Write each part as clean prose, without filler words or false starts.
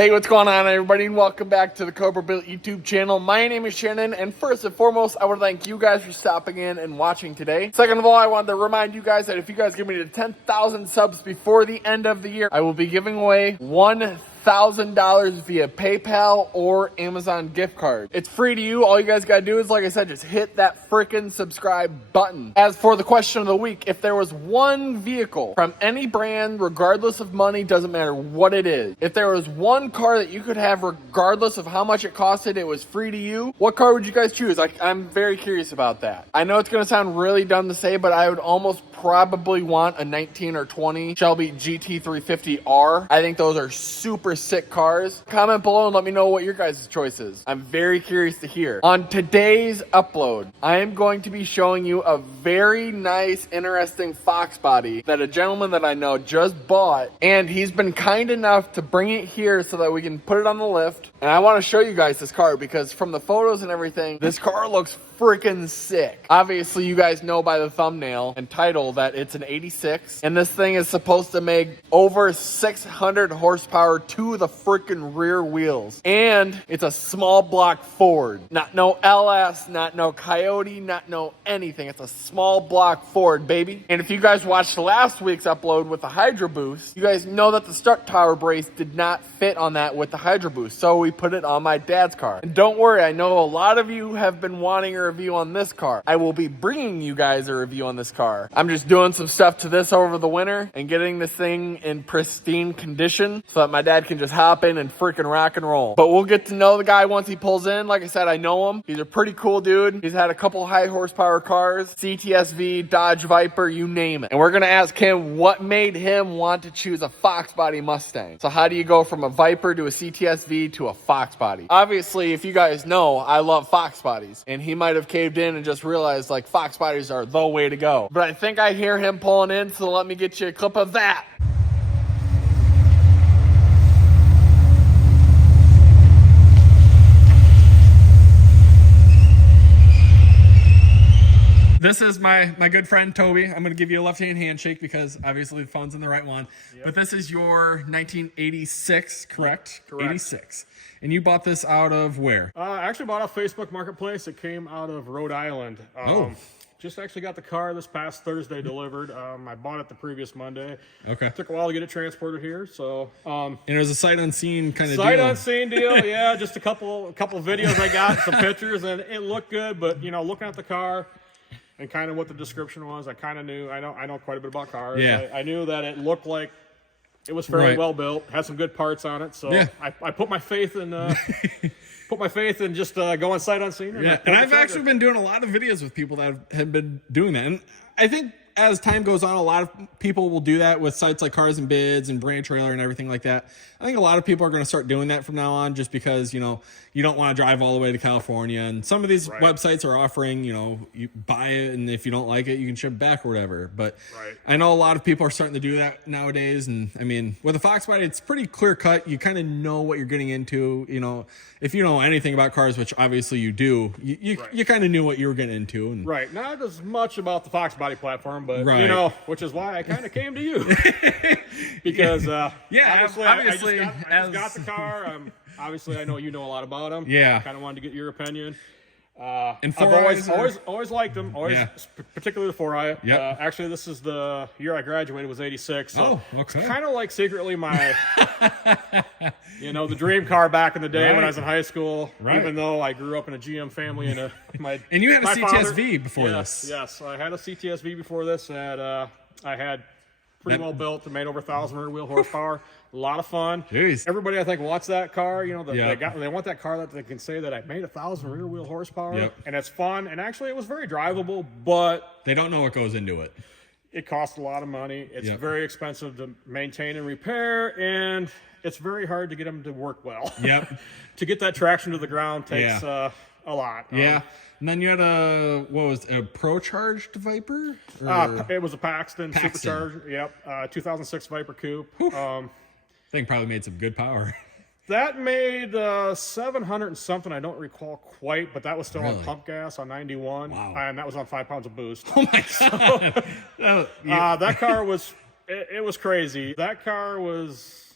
Hey, what's going on, everybody, and welcome back to the Cobra Built YouTube channel. My name is Shannon, and first and foremost, I want to thank you guys for stopping in and watching today. Second of all, I wanted to remind you guys that if you guys give me to 10,000 subs before the end of the year, I will be giving away $1,000 via PayPal or Amazon gift card. It's free to you. All you guys gotta do is, like I said, just hit that freaking subscribe button. As for the question of the week, if there was one vehicle from any brand, regardless of money, doesn't matter what it is, if there was one car that you could have regardless of how much it costed, it was free to you, what car would you guys choose? I'm very curious about that. I know it's gonna sound really dumb to say, but I would almost probably want a 19 or 20 Shelby GT350R. I think those are super sick cars. Comment below and let me know what your guys' choice is. I'm very curious to hear. On today's upload, I am going to be showing you a very nice, interesting Foxbody that a gentleman that I know just bought, and he's been kind enough to bring it here so that we can put it on the lift. And I want to show you guys this car because from the photos and everything, this car looks freaking sick. Obviously, you guys know by the thumbnail and title that it's an 86, and this thing is supposed to make over 600 horsepower to the freaking rear wheels. And it's a small block Ford. Not no LS, not no Coyote, not no anything. It's a small block Ford, baby. And if you guys watched last week's upload with the Hydro Boost, you guys know that the strut tower brace did not fit on that with the Hydro Boost, so we put it on my dad's car. And don't worry, I know a lot of you have been wanting a review on this car. I will be bringing you guys a review on this car. I'm just doing some stuff to this over the winter and getting this thing in pristine condition so that my dad can just hop in and freaking rock and roll. But we'll get to know the guy once he pulls in. Like I said, I know him. He's a pretty cool dude. He's had a couple high horsepower cars, CTSV, Dodge Viper, you name it. And we're gonna ask him what made him want to choose a Foxbody Mustang. So how do you go from a Viper to a CTSV to a Foxbody? Obviously, if you guys know, I love Foxbodies, and he might have caved in and just realized like Foxbodies are the way to go. But I think I hear him pulling in, so let me get you a clip of that. This is my good friend Toby. I'm going to give you a left-hand handshake because obviously the phone's in the right one. Yep. But this is your 1986, correct? Correct. 86. And you bought this out of where? I actually bought off Facebook Marketplace. It came out of Rhode Island. Just actually got the car this past Thursday delivered. I bought it the previous Monday. Okay. Took a while to get it transported here. So, and it was a sight unseen kind of deal. Sight unseen deal, yeah. Just a couple videos I got, some pictures, and it looked good. But you know, looking at the car and kind of what the description was, I kind of knew. I know quite a bit about cars. Yeah. I knew that it looked like it was fairly well built, had some good parts on it. So yeah. I put my faith in just going sight unseen. Yeah, and I've actually been doing a lot of videos with people that have been doing that. And I think as time goes on, a lot of people will do that with sites like Cars and Bids and Brand Trailer and everything like that. I think a lot of people are going to start doing that from now on just because, you know, you don't want to drive all the way to California. And some of these websites are offering, you know, you buy it and if you don't like it, you can ship it back or whatever. But I know a lot of people are starting to do that nowadays. And I mean, with a Foxbody, it's pretty clear cut. You kind of know what you're getting into. You know, if you know anything about cars, which obviously you do, you kind of knew what you were getting into. And not as much about the Foxbody platform, but you know, which is why I kind of came to you because obviously I just got the car. Obviously, I know you know a lot about them. Yeah, I kind of wanted to get your opinion. And I've always liked them. Particularly the 4i. Yep. Actually, this is the year I graduated was 86. So okay. It's kind of like secretly my, you know, the dream car back in the day when I was in high school. Even though I grew up in a GM family and and you had a CTSV before this. Yes, I had a CTSV before this that I had pretty well built and made over 1,000 rear wheel horsepower. A lot of fun. Jeez. Everybody, I think, wants that car. You know, they want that car that they can say that I made 1,000 rear wheel horsepower, and it's fun. And actually, it was very drivable, but they don't know what goes into it. It costs a lot of money. It's very expensive to maintain and repair, and it's very hard to get them to work well. Yep. To get that traction to the ground takes a lot. Yeah. And then you had a Pro-charged Viper? It was a Paxton. Supercharged. Yep. 2006 Viper Coupe. Thing probably made some good power. That made 700 and something. I don't recall quite, but that was still on pump gas on 91. Wow. And that was on 5 pounds of boost. Oh my God. That car was, it was crazy. That car was,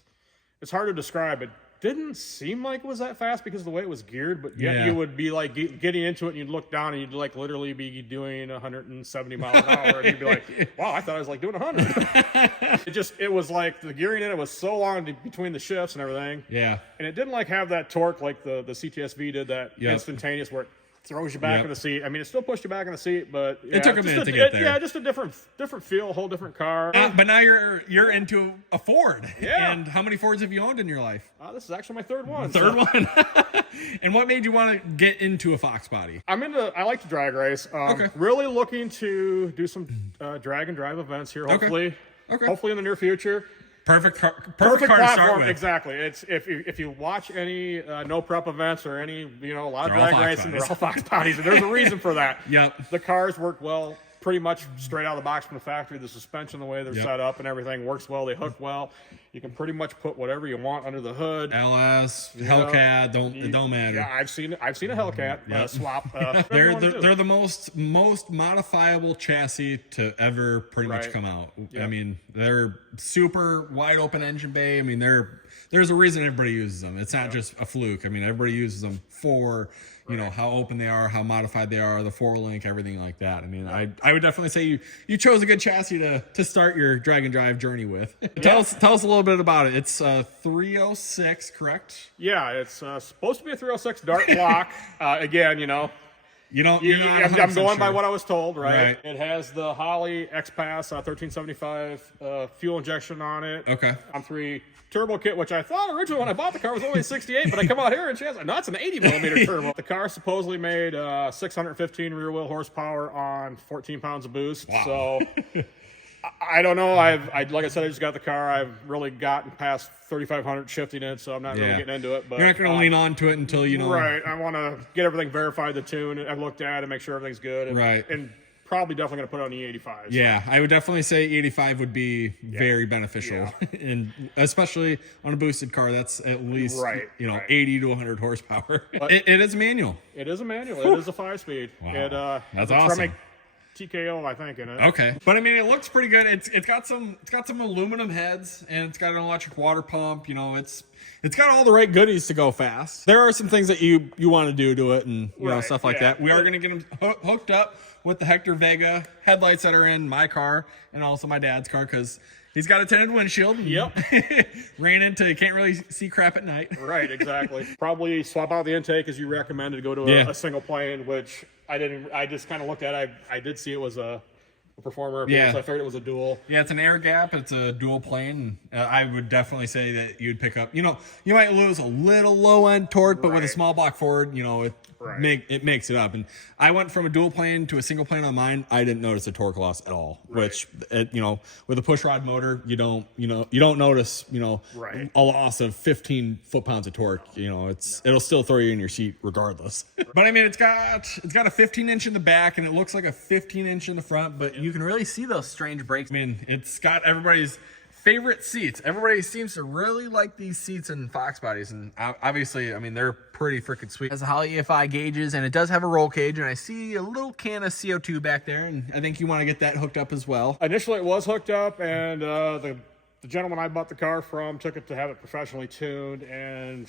it's hard to describe it. didn't seem like it was that fast because of the way it was geared, but yet you would be like getting into it and you'd look down and you'd like literally be doing 170 miles an hour and you'd be like, wow, I thought I was like doing 100. It was like the gearing in it was so long between the shifts and everything. Yeah. And it didn't like have that torque like the CTSV did, that instantaneous where it throws you back in the seat. I mean, it still pushed you back in the seat, but it took a minute to get there. Yeah, just a different feel, a whole different car. But now you're into a Ford. Yeah. And how many Fords have you owned in your life? This is actually my third one. One. And what made you want to get into a Foxbody? I like to drag race. Really looking to do some drag and drive events here, hopefully. Hopefully in the near future. Perfect car platform to start with. Exactly. It's if you watch any no prep events or any a lot of drag racing, they're all Foxbodies, and there's a reason for that. Yep. The cars work well, pretty much straight out of the box from the factory. The suspension, the way they're set up, and everything works well. They hook well. You can pretty much put whatever you want under the hood. LS, Hellcat, it don't matter. Yeah, I've seen a Hellcat swap. They're the most modifiable chassis to ever pretty much come out. Yep. I mean, they're super wide open engine bay. I mean, there's a reason everybody uses them. It's not just a fluke. I mean, everybody uses them for how open they are, how modified they are, the 4-link, everything like that. I mean, I would definitely say you chose a good chassis to start your drag and drive journey with. Tell us a little bit about it. It's 306, correct? Yeah, it's supposed to be a 306 dark block. Again, I'm going by what I was told, right? It has the Holley X-Pass 1375 fuel injection on it. Okay. On 3 turbo kit, which I thought originally when I bought the car was only 68, but I come out here and she has no, it's an 80 millimeter turbo. The car supposedly made 615 rear wheel horsepower on 14 pounds of boost. Wow. So I don't know. Like I said, I just got the car. I've really gotten past 3,500 shifting it, so I'm not really getting into it. But you're not going to lean on to it until you know. Right. I want to get everything verified, the tune. I've looked at it, make sure everything's good. And probably definitely going to put it on the 85. Yeah, I would definitely say 85 would be very beneficial, and especially on a boosted car, that's at least 80 to 100 horsepower. It is manual. It is a manual. It is a 5-speed. Wow. That's awesome. TKO, I think, in it. Okay, but I mean, it looks pretty good. It's got some aluminum heads, and it's got an electric water pump. It's got all the right goodies to go fast. There are some things that you want to do to it, and stuff like that. We are going to get them hooked up with the Hector Vega headlights that are in my car and also my dad's car, because he's got a tinted windshield. Yep. Rain into, you can't really see crap at night. Right, exactly. Probably swap out the intake as you recommended, go to a single plane, which I didn't. I just kind of looked at it. I did see it was a Performer. So I figured it was a dual. Yeah, it's an air gap. It's a dual plane. I would definitely say that you'd pick up. You might lose a little low end torque, but with a small block Ford, it makes it up. And I went from a dual plane to a single plane on mine. I didn't notice a torque loss at all. Which with a push rod motor, you don't notice a loss of 15 foot-pounds of torque. It'll still throw you in your seat regardless. But I mean, it's got a 15-inch in the back, and it looks like a 15-inch in the front. But you can really see those strange brakes. I mean, it's got everybody's favorite seats. Everybody seems to really like these seats in Foxbodies, and obviously, I mean, they're pretty freaking sweet. It has a Holley EFI gauges, and it does have a roll cage, and I see a little can of CO2 back there, and I think you want to get that hooked up as well. Initially, it was hooked up, and the gentleman I bought the car from took it to have it professionally tuned, and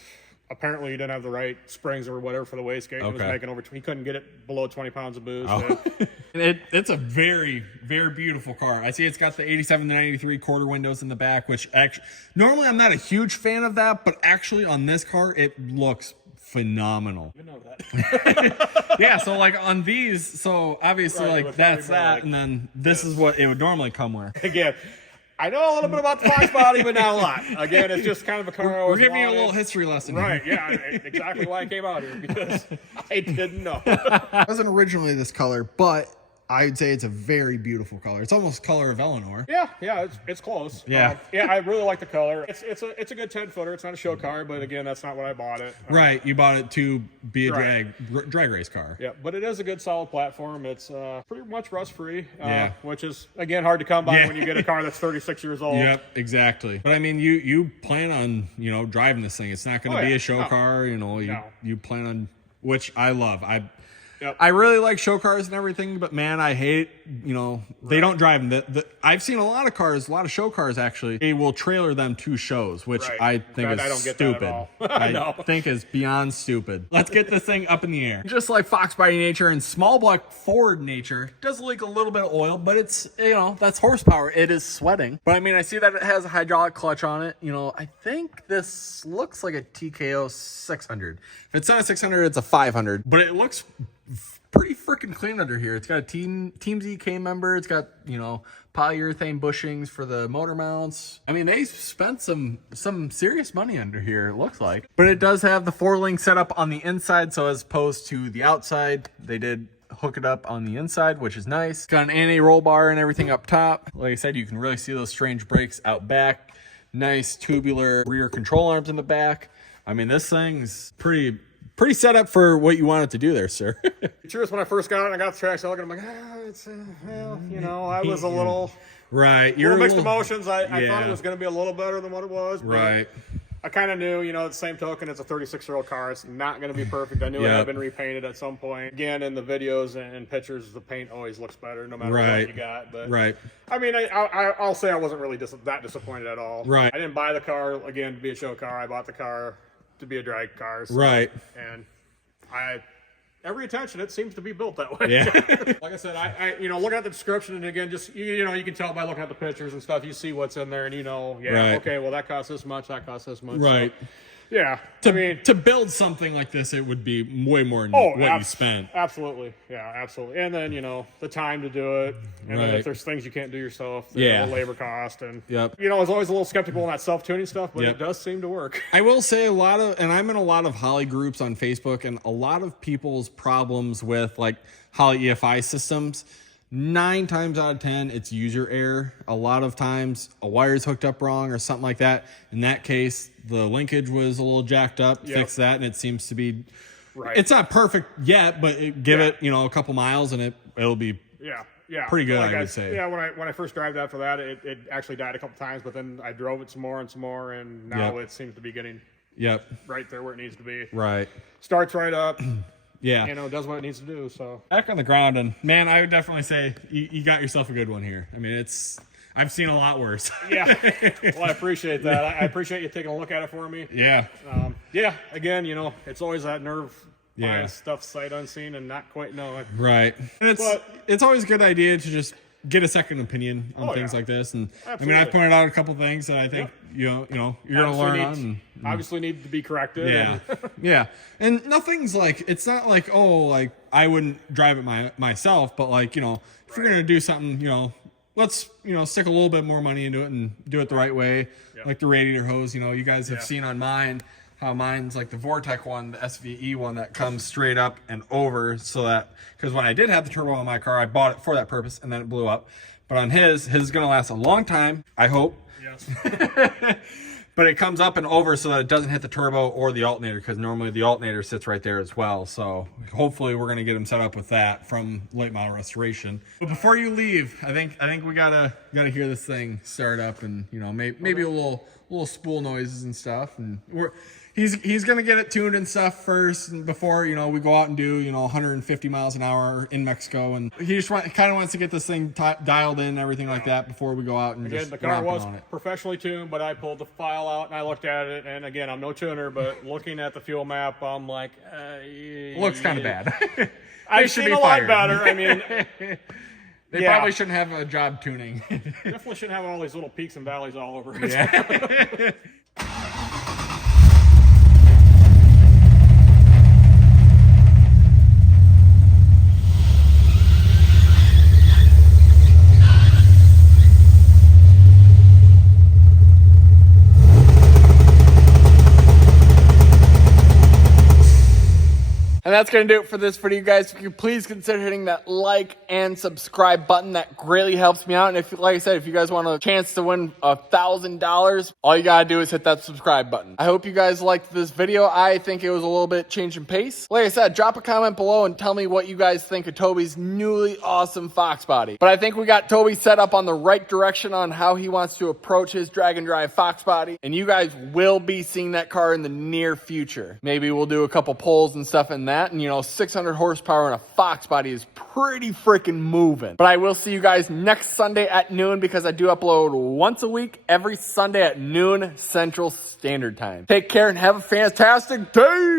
apparently he didn't have the right springs or whatever for the wastegate. He was making he couldn't get it below 20 pounds of boost. It's a very, very beautiful car. I see it's got the 87 to 93 quarter windows in the back, which actually, normally I'm not a huge fan of that, but actually on this car, it looks phenomenal. You know that. Yeah, so like on these, so obviously that's that, and then this is what it would normally come with. Again, I know a little bit about the Foxbody, but not a lot. Again, it's just kind of a car. We're giving you a little history lesson. Right, yeah, exactly why I came out here, because I didn't know. It wasn't originally this color, but I'd say it's a very beautiful color. It's almost color of Eleanor. Yeah, it's close. Yeah, I really like the color. It's a good 10-footer. It's not a show car, but again, that's not what I bought it. Right, you bought it to be a drag race car. Yeah, but it is a good solid platform. It's pretty much rust free. Which is again hard to come by when you get a car that's 36 years old. Yep, exactly. But I mean, you plan on driving this thing. It's not going to be a show car. You plan on, which I love. Yep. I really like show cars and everything, but man, I hate, they don't drive them. I've seen a lot of cars, a lot of show cars actually, they will trailer them to shows, which I think is stupid. I think is beyond stupid. Let's get this thing up in the air. Just like Foxbody nature and small block Ford nature, does leak a little bit of oil, but it's, that's horsepower. It is sweating. But I mean, I see that it has a hydraulic clutch on it. I think this looks like a TKO 600. If it's not a 600, it's a 500, but it looks pretty freaking clean under here. It's got a Team ZK member. It's got, polyurethane bushings for the motor mounts. I mean, they spent some serious money under here, it looks like. But it does have the 4-link setup on the inside, so as opposed to the outside, they did hook it up on the inside, which is nice. It's got an anti-roll bar and everything up top. Like I said, you can really see those strange brakes out back. Nice tubular rear control arms in the back. I mean, this thing's pretty set up for what you want it to do there, sir. Truth, when I first got it and I got the tracks, I looked at it, I'm like, I was a little... Right. You're mixed emotions. I thought it was going to be a little better than what it was. But right. I kind of knew, at the same token, it's a 36-year-old car. It's not going to be perfect. I knew it had been repainted at some point. Again, in the videos and pictures, the paint always looks better no matter what you got. But I mean, I'll say I wasn't really that disappointed at all. Right. I didn't buy the car, again, to be a show car. I bought the car to be a drag car. So, right. And every attention, it seems to be built that way. Yeah. Like I said, I looking at the description, and again, just, you can tell by looking at the pictures and stuff, you see what's in there, and okay, well, that costs this much, that costs this much. Right. So, yeah. To build something like this, it would be way more than what you spent. Absolutely. Yeah, absolutely. And then, the time to do it. And then if there's things you can't do yourself, the labor cost. And, I was always a little skeptical on that self-tuning stuff, but it does seem to work. I will say and I'm in a lot of Holly groups on Facebook, and a lot of people's problems with like Holly EFI systems, 9 times out of 10, it's user error. A lot of times a wire's hooked up wrong or something like that. In that case, the linkage was a little jacked up. Fix that, and it seems to be it's not perfect yet, but give it, a couple miles and it'll be pretty good, I would say. Yeah, when I first drove after that, it actually died a couple times, but then I drove it some more, and now it seems to be getting right there where it needs to be. Right. Starts right up. Yeah. Does what it needs to do. So back on the ground, and man, I would definitely say you got yourself a good one here. I mean, I've seen a lot worse. Yeah. Well, I appreciate that. I appreciate you taking a look at it for me. Yeah. Again, it's always that nerve buying stuff sight unseen and not quite know it. Right. And it's always a good idea to just get a second opinion on things like this. And absolutely. I mean, I pointed out a couple things that I think you're gonna learn on. Obviously need to be corrected. Yeah. Yeah. And nothing's it's not like, I wouldn't drive it myself, but if you're gonna do something, let's stick a little bit more money into it and do it the right way. Like the radiator hose, you guys have seen on mine how mine's like the Vortec one, the SVE one that comes straight up and over, so that because when I did have the turbo on my car, I bought it for that purpose and then it blew up. But on his is gonna last a long time, I hope. Yes. But it comes up and over so that it doesn't hit the turbo or the alternator, because normally the alternator sits right there as well. So hopefully we're gonna get them set up with that from late model restoration. But before you leave, I think we gotta hear this thing start up, and maybe a little spool noises and stuff. And he's gonna get it tuned and stuff first, and before we go out and do 150 miles an hour in Mexico, and he just kind of wants to get this thing dialed in and everything like that before we go out and again, just the car was professionally tuned, but I pulled the file out and I looked at it, and again, I'm no tuner, but looking at the fuel map, I'm like, looks kind of bad. I should be a lot better. I mean. They probably shouldn't have a job tuning. Definitely shouldn't have all these little peaks and valleys all over it. Yeah. And that's going to do it for this video, guys. If you could please consider hitting that like and subscribe button. That greatly helps me out. And if, like I said, if you guys want a chance to win $1,000, all you got to do is hit that subscribe button. I hope you guys liked this video. I think it was a little bit change in pace. Like I said, drop a comment below and tell me what you guys think of Toby's newly awesome Foxbody. But I think we got Toby set up on the right direction on how he wants to approach his drag and drive Foxbody. And you guys will be seeing that car in the near future. Maybe we'll do a couple polls and stuff in that. that. And, 600 horsepower and a Foxbody is pretty freaking moving. But I will see you guys next Sunday at noon because I do upload once a week, every Sunday at noon Central Standard Time. Take care and have a fantastic day.